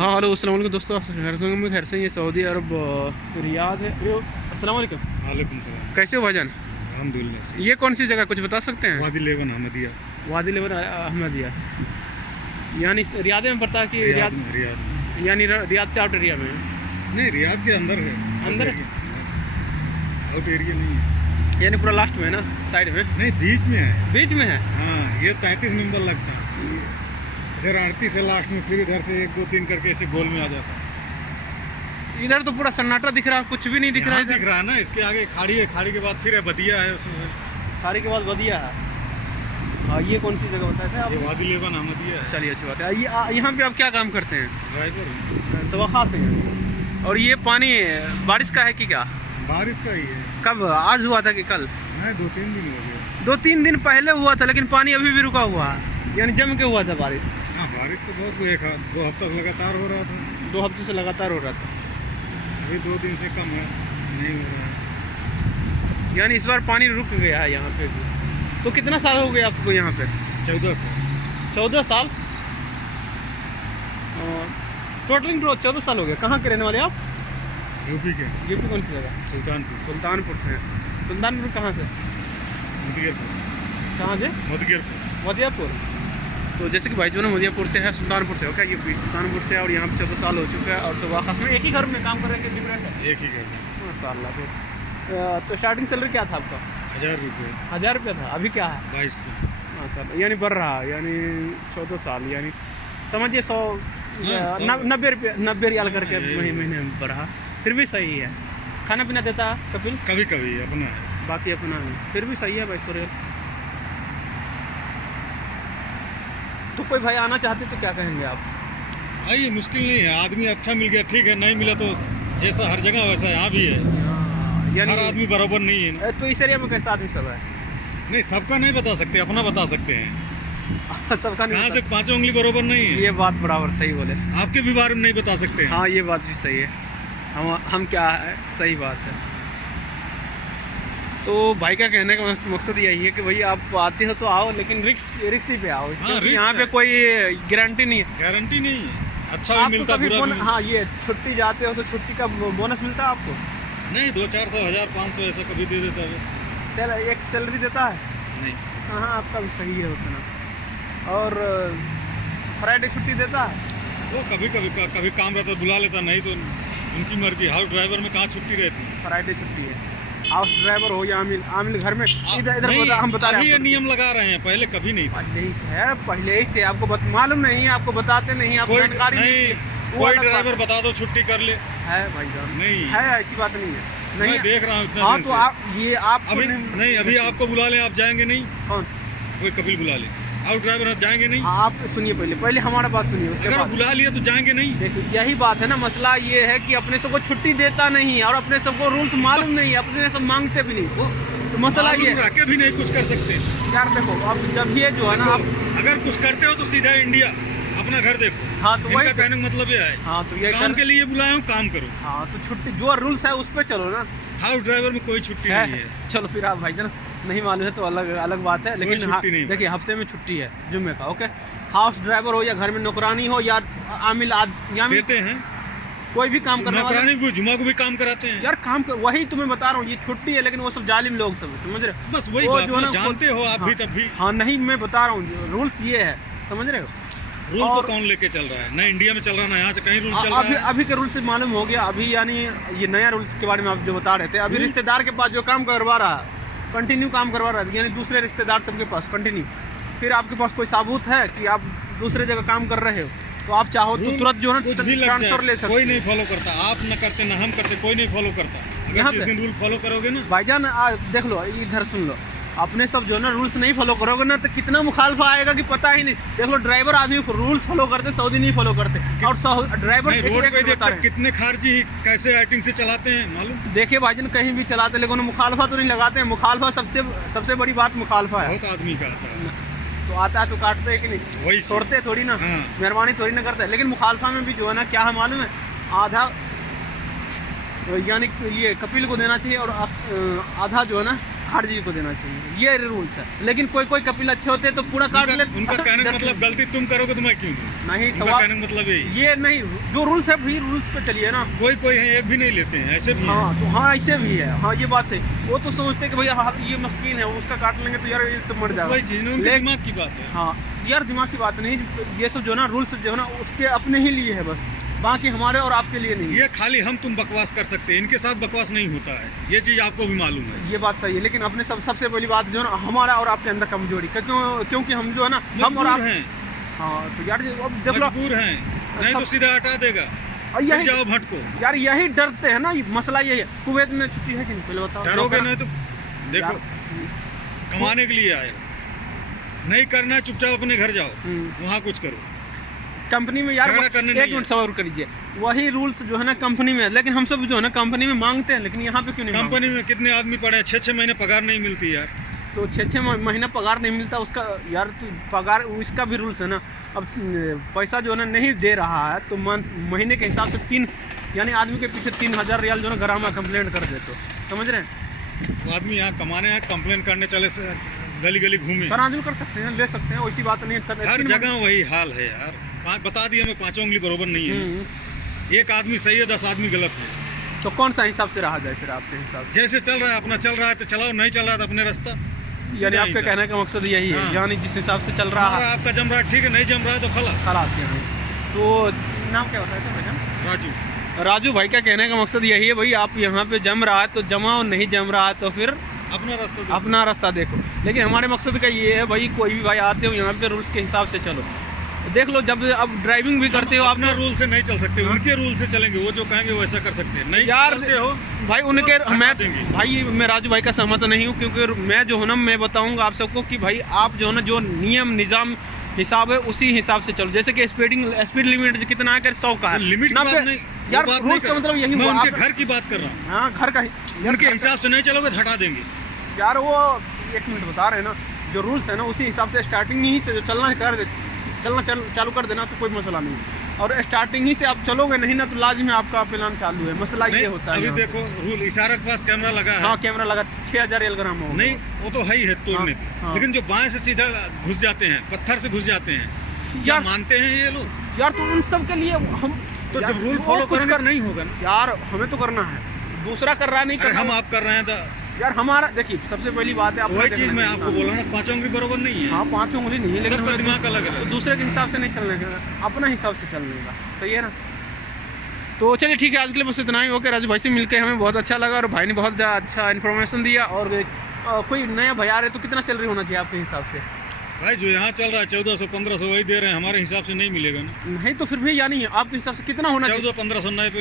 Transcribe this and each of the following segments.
हाँ हेलो अस्सलाम वालेकुम दोस्तों, खैर से ये सऊदी अरब रियाद है। अस्सलाम वालेकुम। वालेकुम सलाम। कैसे हो भाईजान? अल्हम्दुलिल्लाह। ये कौन सी जगह कुछ बता सकते हैं? वादी लेवन अहमदिया। वादी लेवन अहमदिया यानी रियाद में पड़ता है कि रियाद यानी रियाद से आउट एरिया में? नहीं, रियाद के अंदर है। अंदर आउट एरिया नहीं है, यानी पूरा लास्ट में है ना, साइड में? नहीं, बीच में है। बीच में है। हाँ, ये 33 नंबर लगता है। इधर 38 है लास्ट में, फिर इधर से 1 2 3 करके ऐसे गोल में आ जाता है। इधर तो पूरा सन्नाटा दिख रहा है, कुछ भी नहीं दिख रहा है। दिख रहा है ना, इसके आगे खाड़ी है, खाड़ी के बाद फिर है बदिया है उसमें। खाड़ी के बाद बदिया है। हाँ, ये कौन सी जगह बताए थे आप? ये वादी लेवन अहमदिया है। चलिए अच्छी बात है। ये यहाँ पे आप क्या काम करते हैं? ड्राइवर सवाखा से हैं। और ये पानी बारिश का है कि क्या? बारिश का ही है। कब, आज हुआ था कि कल? नहीं, 2-3 दिन हो गए। 2-3 दिन पहले हुआ था, लेकिन पानी अभी भी रुका हुआ है, यानी जम के हुआ था बारिश। हाँ, बारिश तो बहुत हुई, 1-2 हफ्ता से लगातार हो रहा था। 2 हफ्ते से लगातार हो रहा था। अभी 2 दिन से कम है, नहीं हो रहा है। यानी इस बार पानी रुक गया है यहाँ पे भी। तो कितना साल हो गया आपको यहाँ पे? 14 साल। 14 साल? टोटलिंग 14 साल हो गया। कहाँ के रहने वाले आप? यूपी के। यूपी कौन सी जगह? सुल्तानपुर। सुल्तानपुर से हैं। सुल्तानपुर कहाँ से? मोदियापुर। कहाँ से? मोदियापुर। मदियापुर। तो जैसे कि भाई जो ना मदियापुर से है, सुल्तानपुर से हो क्या? यूपी सुल्तानपुर से है और यहाँ पे 14 साल हो चुका है। और सुबह में एक ही घर में काम कर रहे हैं, डिफरेंट है? एक ही घर में। माशाल्लाह। फिर तो स्टार्टिंग सैलरी क्या था आपका? 1000 रुपये। 1000 रुपया था। अभी क्या है? 2200। माशाल्लाह, यानी बढ़ रहा है। यानी 14 साल, यानी समझिए 100 90 रुपये 90 रियाल करके महीने में बढ़ा। फिर भी सही है। खाना पीना देता है कपिल? कभी कभी अपना है, बाकी अपना है, फिर भी सही है भाई। 100 रियाल तो कोई भाई आना चाहते तो क्या कहेंगे आप? ये मुश्किल नहीं है। आदमी अच्छा मिल गया ठीक है, नहीं मिला तो जैसा हर जगह वैसा यहाँ भी है। यानी हर आदमी बराबर नहीं है ना। तो इस एरिया में कैसा आदमी सब है? नहीं, सबका नहीं बता सकते, अपना बता सकते हैं। सबका नहीं कहाँ बता से 5 उंगली बराबर नहीं है। ये बात बराबर सही बोले। आपके भी बारे में नहीं बता सकते हैं। हाँ, ये बात भी सही है। हम क्या है, सही बात है। तो भाई का कहने का मकसद यही है कि भाई आप आते हो तो आओ, लेकिन रिक्स ही पे आओ। हाँ, यहाँ पे कोई गारंटी नहीं है। गारंटी नहीं है, अच्छा भी मिलता, बुरा भी। हाँ, ये छुट्टी जाते हो तो छुट्टी का बोनस मिलता है आपको? नहीं, 200-400 1500 ऐसा कभी दे देता है। एक सैलरी देता है? नहीं। हाँ, आपका भी सही है उतना। और फ्राइडे छुट्टी देता है? वो कभी काम रहता बुला लेता, नहीं तो उनकी मर्जी। हाउस ड्राइवर में कहाँ छुट्टी रहती है? फ्राइडे छुट्टी है। हाउस ड्राइवर हो या आमिल घर में इधर हम बता रहे हैं। ये नियम लगा रहे हैं, पहले कभी नहीं था। पहले ही से आपको मालूम नहीं है, आपको बताते नहीं, आपको जानकारी नहीं। कोई ड्राइवर बता दो छुट्टी कर ले है भाई जान? नहीं है, ऐसी बात नहीं है। नहीं, मैं देख रहा हूँ इतना हाँ, दिन तो से। आप अभी नहीं, अभी आपको बुला ले, आप जाएंगे नहीं? कौन? कोई कपिल बुला ले, हाउस ड्राइवर जाएंगे नहीं? आप सुनिए, पहले हमारा बात सुनिए, उसके अगर बाद बुला लिया तो जाएंगे नहीं। देखिए, यही बात है ना, मसला ये है कि अपने सबको छुट्टी देता नहीं और अपने सबको रूल्स मालूम नहीं, अपने सब मांगते भी नहीं। तो मसला ये रह के भी नहीं कुछ कर सकते यार। देखो, अब जब ये जो है ना, आप अगर कुछ करते हो तो सीधा इंडिया अपना घर देखो। हाँ, तो इनका कहने का मतलब ये है। हाँ, तो ये काम के लिए बुलाया हूँ, काम करो। हाँ, तो छुट्टी जो रूल्स है उस पर चलो ना। हाउस ड्राइवर में कोई छुट्टी नहीं है। चलो फिर आप भाई जान नहीं मालूम है तो अलग बात है, लेकिन देखिए हफ्ते में छुट्टी है जुम्मे का। ओके, हाउस ड्राइवर हो या घर में नौकरानी हो या आमिल देते हैं, कोई भी काम करने वाला। नौकरानी को जुम्मा को भी काम कराते हैं यार। काम कर, वही तुम्हें बता रहा हूँ, ये छुट्टी है, लेकिन वो सब जालिम लोग सब, समझ रहे हो? बस वही बात जो है, जानते हो आप भी तब भी। हाँ, नहीं, मैं बता रहा हूँ रूल्स ये है, समझ रहे हो? रूल तो कौन लेके चल रहा है? ना इंडिया में चल रहा, ना यहाँ से कहीं रूल चल रहा है। अभी के रूल से मालूम हो गया। अभी यानी ये नया रूल्स के बारे में आप जो बता रहे थे, अभी रिश्तेदार के पास जो काम करवा रहा है, कंटिन्यू काम करवा रहा है, यानी दूसरे रिश्तेदार सबके पास कंटिन्यू। फिर आपके पास कोई सबूत है कि आप दूसरे जगह काम कर रहे हो, तो आप चाहो तो तुरंत जो है ट्रांसफर ले सकते। कोई नहीं फॉलो करता, आप न करते ना हम करते, कोई नहीं फॉलो करता। अगर जिस दिन रूल फॉलो करोगे ना भाईजान, देख लो इधर, सुन लो, अपने सब जो है ना रूल्स नहीं फॉलो करोगे ना, तो कितना मुखालफा आएगा कि पता ही नहीं। देख लो, ड्राइवर आदमी रूल्स फॉलो करते, सऊदी नहीं फॉलो करते। और ड्राइवर रोड पे देखते कितने खारजी कैसे एक्टिंग से चलाते हैं मालूम। देखिए भाईजान, कहीं भी चलाते, लेकिन मुखालफा तो नहीं लगाते हैं। मुखालफा सबसे बड़ी बात मुखालफा है। बहुत आदमी का आता है, तो आता है तो काटते है कि नहीं, वही छोड़ते थोड़ी ना। हाँ। मेहरबानी थोड़ी ना करते, लेकिन मुखालफा में भी जो है ना, क्या है मालूम है, आधा यानी ये कपिल को देना चाहिए और आधा जो है ना हर चीज को देना चाहिए, ये रूल्स है। लेकिन कोई कोई कपिल अच्छे होते हैं तो पूरा काट ले। उनका कहने का मतलब गलती तुम करोगे तो मैं क्यों दूं? नहीं, उनका कहने का मतलब यही। ये नहीं, जो रूल्स है भी रूल्स पे चलिए ना। कोई है, एक भी नहीं लेते हैं, ऐसे भी हाँ तो हाँ ऐसे भी है, हाँ ये बात सही। वो तो सोचते हैं कि भैया हाँ ये मस्किन है, उसका काट लेंगे तो यार ये तो मर जाएगा। वही चीज ना, उनके दिमाग की बात है। हाँ यार दिमाग की बात नहीं, ये सब जो है ना रूल्स जो है ना उसके अपने ही लिए है बस, बाकी हमारे और आपके लिए नहीं। ये खाली हम तुम बकवास कर सकते हैं, इनके साथ बकवास नहीं होता है, ये चीज़ आपको भी मालूम है। ये बात सही है, लेकिन अपने सबसे पहली बात जो है ना हमारा और आपके अंदर कमजोरी, क्योंकि हम जो है ना हम और आप हैं। हाँ तो यार अब देख लो, मजबूर हैं, नहीं तो सीधा हटा देगा, यही जाओ भटको। यार यही डरते हैं ना, मसला यही है। कुवैत में छुट्टी है कि नहीं पहले बताओ। डरोगे नहीं तो देखो, कमाने के लिए आए, नहीं करना चुपचाप अपने घर जाओ, वहाँ कुछ करो। कंपनी में यार एक मिनट सवाल कर लीजिए, वही रूल्स जो है ना कंपनी में, लेकिन हम सब जो है ना कंपनी में मांगते हैं, लेकिन यहाँ पे क्यों नहीं? कंपनी में कितने आदमी पड़े हैं, 6-6 महीने पगार नहीं मिलती यार। तो 6-6 महीना पगार नहीं मिलता उसका यार, तो पगार उसका भी रूल्स है ना। अब पैसा जो है ना नहीं दे रहा है तो महीने के हिसाब से 3 यानी आदमी के पीछे 3000 रियाल जो है ना ग्रामा कंप्लेंट कर दे, तो समझ रहे हैं। वो आदमी यहाँ कमाने हैं, कंप्लेंट करने चले से गली गली घूमे। तराजू कर सकते हैं, ले सकते हैं, वैसी बात नहीं है। हर जगह वही हाल है यार, बता दिया मैं, 5 उंगली बरोबर नहीं है। एक आदमी सही है, 10 आदमी गलत है। तो कौन सा हिसाब से रहा जाए फिर आपके हिसाब से? जैसे चल रहा है अपना चल रहा है तो चलाओ, नहीं चल रहा है तो अपने रास्ता। यानी आपके कहने का मकसद यही है, यानी जिस हिसाब से चल रहा है आपका जम रहा है ठीक है, नहीं जम रहा है तो खलास। यानी तो नाम क्या होता है? राजू। राजू भाई का कहने का मकसद यही है, भाई आप यहाँ पे जम रहा है तो जमाओ, नहीं जम रहा है तो फिर अपना रास्ता देखो। लेकिन हमारे मकसद का ये है भाई, कोई भी भाई आते हो यहाँ पे रूल्स के हिसाब से चलो। देख लो जब अब ड्राइविंग भी करते हो, अपना रूल से नहीं चल सकते, उनके रूल से चलेंगे, वो जो कहेंगे वो ऐसा कर सकते हैं। नहीं यार चलते हो भाई उनके, मैं राजू भाई का सहमत नहीं हूँ, क्योंकि मैं जो हूँ ना मैं बताऊँगा आप सबको कि भाई आप जो है ना जो नियम निज़ाम हिसाब है उसी हिसाब से चलो। जैसे कि स्पीड लिमिट कितना है, 100 का है लिमिट नहीं यार, रूल्स का मतलब यही हुआ। उनके घर की बात कर रहा हूँ। हाँ घर का, उनके हिसाब से नहीं चलोगे तो हटा देंगे यार। वो 1 मिनट बता रहे हैं ना, जो रूल्स है ना उसी हिसाब से स्टार्टिंग ही से जो चलना चालू कर देना तो कोई मसला नहीं। और स्टार्टिंग ही से आप चलोगे नहीं ना तो लाजिम आपका प्लान चालू है। मसला ये होता है। अभी देखो रूल, इशारा के पास कैमरा लगा है। हाँ कैमरा लगा, 6000 रियाल ग्राम हो नहीं, वो तो है ही है तोड़ने पे। हाँ। लेकिन जो बाएं से सीधा घुस जाते हैं, पत्थर से घुस जाते हैं, क्या मानते हैं ये लोग? यार तो उन सब के लिए हम तो जब रूल फॉलो करेंगे नहीं होगा ना यार, हमें तो करना है, दूसरा कर रहा है नहीं कर हम आप कर रहे हैं तो यार हमारा देखिए सबसे पहली बात है, वही चीज मैं आपको बोला ना, 5 उंगली बराबर नहीं है। हाँ 5 उंगली नहीं है, लेकिन दिमाग अलग है। तो दूसरे के हिसाब से नहीं चलने का, अपना हिसाब से चलने का, सही है ना। तो चलिए ठीक है, आज के लिए बस इतना ही। ओके, राजू भाई से मिलकर हमें बहुत अच्छा लगा और भाई ने बहुत अच्छा इन्फॉर्मेशन दिया। और कोई नया भाई आ रहे तो कितना सैलरी होना चाहिए आपके हिसाब से? भाई जो यहाँ चल रहा है 1400-1500 वही दे रहे हैं, हमारे हिसाब से नहीं मिलेगा ना। नहीं तो फिर भी यानी आपके हिसाब से कितना होना चाहिए? 1400-1500 नए पे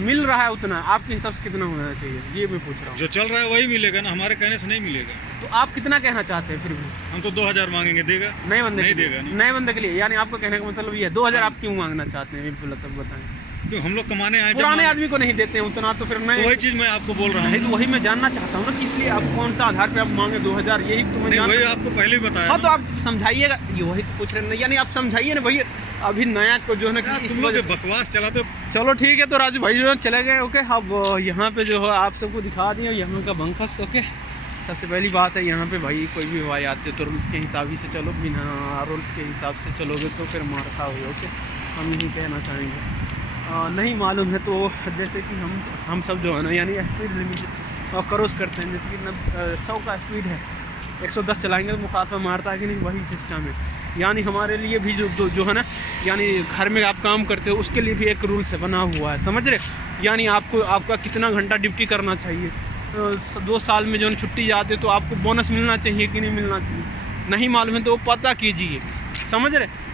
मिल रहा है उतना, आपके हिसाब से कितना होना चाहिए ये मैं पूछ रहा हूँ। जो चल रहा है वही मिलेगा ना, हमारे कहने से नहीं मिलेगा। तो आप कितना कहना चाहते हैं? फिर भी हम तो 2000 मांगेंगे, देगा नए बंदे नहीं देगा। नए बंदे के लिए यानी आपका कहने का मतलब ये 2000 आप क्यों मांगना चाहते हैं तब बताएं। क्यों हम लोग कमाने आए, पुराने आदमी को नहीं देते हैं उतना, तो फिर मैं वही चीज मैं आपको बोल रहा हूँ। नहीं तो वही मैं जानना चाहता हूँ ना कि इसलिए आप कौन सा आधार पे आप मांगे 2000, यही तो मैं वही आपको पहले ही बताया। हाँ तो आप समझाइएगा, ये वही तो पूछ रहे हैं, यानी आप समझाइए ना भैया अभी नया को जो है ना कि तुम लोग बकवास चला तो। चलो ठीक है, तो राजू भाई जो चले गए। ओके, अब यहाँ पे जो है आप सबको दिखा दिया यहाँ का बंकस। ओके, सबसे पहली बात है यहाँ पे भाई कोई भी भाई आते तो रूल्स के हिसाब ही से चलो, बिना रूल्स के हिसाब से चलोगे तो फिर मार खा हुए। ओके, हम यही कहना चाहेंगे। नहीं मालूम है तो जैसे कि हम सब जो है ना यानी स्पीड लिमिट क्रॉस करते हैं, जैसे कि 100 का स्पीड है, 110 चलाएंगे तो मुखालफा मारता है कि नहीं, वही सिस्टम है। यानी हमारे लिए भी जो है ना यानी घर में आप काम करते हो उसके लिए भी एक रूल से बना हुआ है, समझ रहे। यानी आपका कितना घंटा ड्यूटी करना चाहिए, 2 साल में जो है छुट्टी जाते तो आपको बोनस मिलना चाहिए कि नहीं मिलना चाहिए, नहीं मालूम है तो वो पता कीजिए, समझ रहे।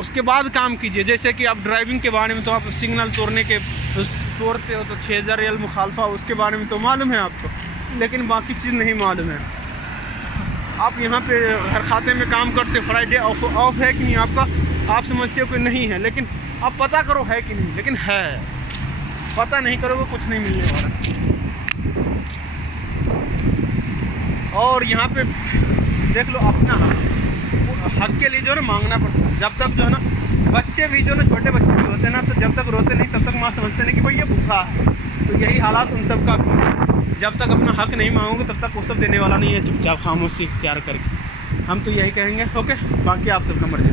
उसके बाद काम कीजिए। जैसे कि आप ड्राइविंग के बारे में तो आप सिग्नल तोड़ते हो तो 6000 रियाल मुखालफा, उसके बारे में तो मालूम है आपको, लेकिन बाकी चीज़ नहीं मालूम है। आप यहाँ पे हर खाते में काम करते, फ्राइडे ऑफ है कि नहीं आपका, आप समझते हो कि नहीं है, लेकिन आप पता करो है कि नहीं, लेकिन है, पता नहीं करोगे कुछ नहीं मिलने वाला। और यहाँ पे देख लो अपना हक के लिए जो है ना मांगना पड़ता है। जब तक जो है ना बच्चे भी जो ना छोटे बच्चे भी होते हैं ना, तो जब तक रोते नहीं तब तक माँ समझते नहीं कि भाई ये भूखा है, तो यही हालात उन सब का, जब तक अपना हक नहीं मांगोगे तब तक वो सब देने वाला नहीं है, चुपचाप खामोशी इख्तियार करके। हम तो यही कहेंगे। ओके, बाकी आप सबका मर्जी।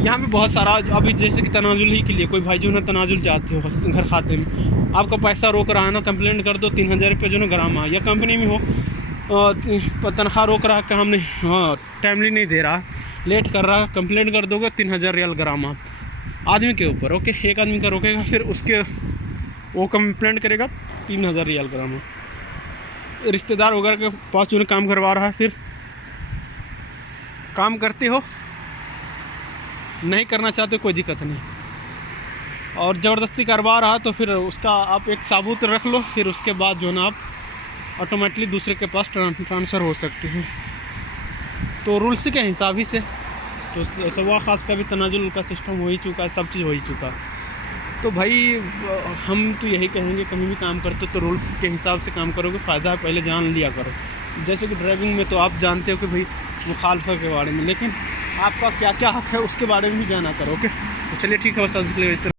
यहाँ पे बहुत सारा अभी जैसे कि तनाजुल ही के लिए कोई भाई जो ना तनाजुल चाहते हो घर खाते में, आपका पैसा रोक रहा है ना, कंप्लेंट कर दो 3000 रुपये जो ना ग्रामा, या कंपनी में हो तनख्वाह रोक रहा, काम नहीं, हाँ टाइमली नहीं दे रहा, लेट कर रहा, कंप्लेंट कर दोगे 3000 रियाल ग्रामा आदमी के ऊपर। ओके, एक आदमी का रोकेगा, फिर उसके वो कंप्लेंट करेगा 3000 रियाल ग्रामा। रिश्तेदार वगैरह के पास जो काम करवा रहा है, फिर काम करते हो, नहीं करना चाहते कोई दिक्कत नहीं, और ज़बरदस्ती करवा रहा तो फिर उसका आप एक सबूत रख लो, फिर उसके बाद जो ना आप ऑटोमेटिकली दूसरे के पास ट्रांसफ़र हो सकते हैं। तो रूल्स के हिसाब ही से तो सवा ख़ास का भी तनाजुल का सिस्टम हो ही चुका है, सब चीज़ हो ही चुका। तो भाई हम तो यही कहेंगे, कहीं भी काम करते हो तो रूल्स के हिसाब से काम करोगे, फ़ायदा है, पहले जान लिया करो। जैसे कि ड्राइविंग में तो आप जानते हो कि भाई मुखालफत के बारे में, लेकिन आपका क्या क्या हक है उसके बारे में भी जाना करो। ओके, तो चलिए ठीक है, बस आज के लिए।